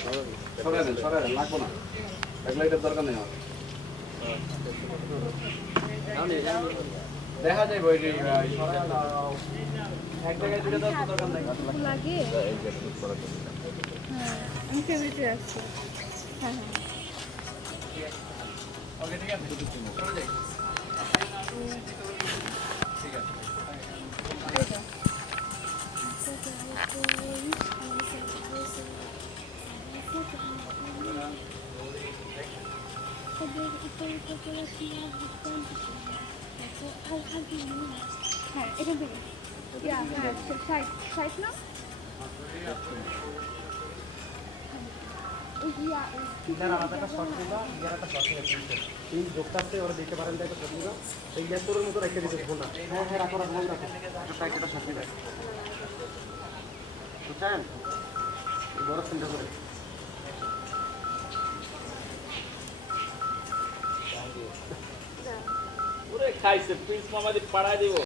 সরাই দরকার নেই আমার দেখা যায় বই এক জায়গায় দরকার নেই ঠিক আছে ঠিক আছে হ্যাঁ। এখান থেকে হ্যাঁ সাইড সাইড না? ইয়া তিনটে যোগটা আছে ওরা দেখতে পারেন শর্ট ছিল এই গ্যাস তোর মতো রেখে দিতে ফোন না। হ্যাঁ হ্যাঁ রাখো রাখো রাখো। শর্ট দেয় বুঝছেন বড় চিন্তা করে খাইছে প্রিন্স মামাদি পাড়ায় দিব